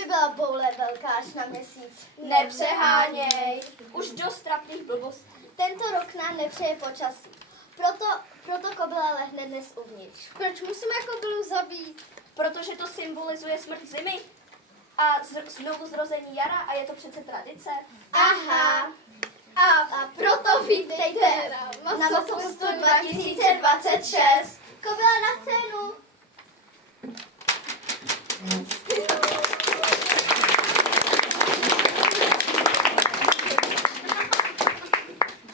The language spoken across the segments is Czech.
by byla boule velká až na měsíc. Nepřeháněj. Už dost trapných blbostí. Tento rok nám nepřeje počasí. Proto kobyla lehne dnes uvnitř. Proč musíme kobylu zabít? Protože to symbolizuje smrt zimy a znovu zrození jara a je to přece tradice. Aha. A proto vítejte na Masopustu 2026. Kobyla na scénu.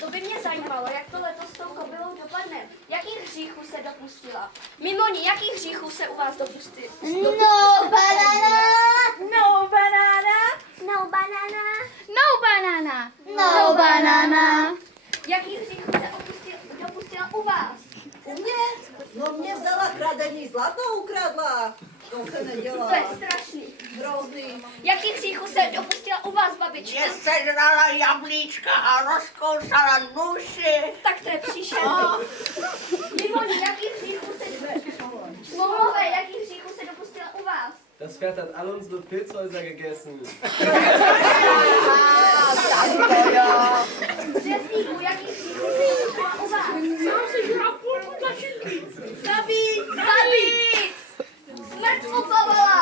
To by mě zajímalo, jak to letos s tou kobylou dopadne. Jakých hříchů se dopustila? Mimo ní, jakých hříchů se u vás dopustila? No banana. No banana. No banana. No banana. No banana. Jakých hříchů se dopustila u vás? U mě? No mě vzala kradení zlato, ukradla. To se nedělá. To je strašný. Hrozný. Jakých hříchů se dopustila u vás, babička? Že sežrala jablíčka a rozkousala nůši. Tak to je příšerný. Mimo ní, jakých hříchů se Smolové, jakých hříchů se dopustila u vás? Das Pferd hat all unsere Pilzhäuser gegessen. Řezníku, jakých hříchů se dopustila u vás? Zabít! Zabít! Smrt upovala!